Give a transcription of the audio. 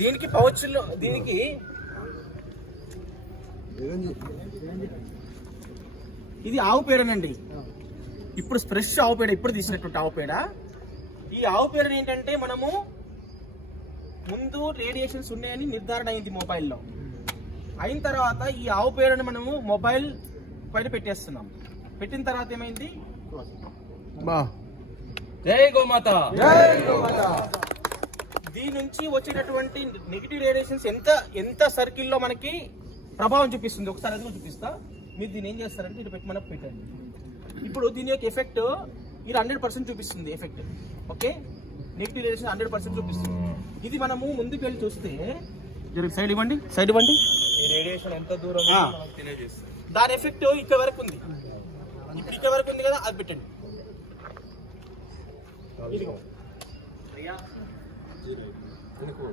దీనికి పౌచ్లో దీనికి ఇది ఆవు పేడనండి. ఇప్పుడు ఫ్రెష్ ఆవు పేడ ఇప్పుడు తీసినటువంటి ఆవు పేడ. ఈ ఆవు పేడ ఏంటంటే మనము ముందు రేడియేషన్స్ ఉన్నాయని నిర్ధారణ అయింది మొబైల్లో. అయిన తర్వాత ఈ ఆవు పేడను మనము మొబైల్ పైన పెట్టేస్తున్నాం. పెట్టిన తర్వాత ఏమైంది? బా. జై గోమాత. దీని నుంచి వచ్చేటటువంటి నెగిటివ్ రేడియేషన్స్ ఎంత ఎంత సర్కిల్లో మనకి ప్రభావం చూపిస్తుంది? ఒకసారి అది చూపిస్తా. మీరు దీన్ని ఏం చేస్తారంటే ఇటు పెట్టి మనకు పెట్టండి. ఇప్పుడు దీని యొక్క ఎఫెక్ట్ ఇది హండ్రెడ్ పర్సెంట్ చూపిస్తుంది effect okay negative radiation hundred percent చూపిస్తుంది. ఇది మనము ముందుకు వెళ్ళి చూస్తే సైడ్ ఇవ్వండి. సైడ్ ఇవ్వండి. ఈ రేడియేషన్ ఎంత దూరం దాని ఎఫెక్ట్ ఇక్కడ వరకు ఉంది. ఇప్పుడు ఇక్కడ వరకు ఉంది కదా అది పెట్టండి. ఇదిగో. 真的库尔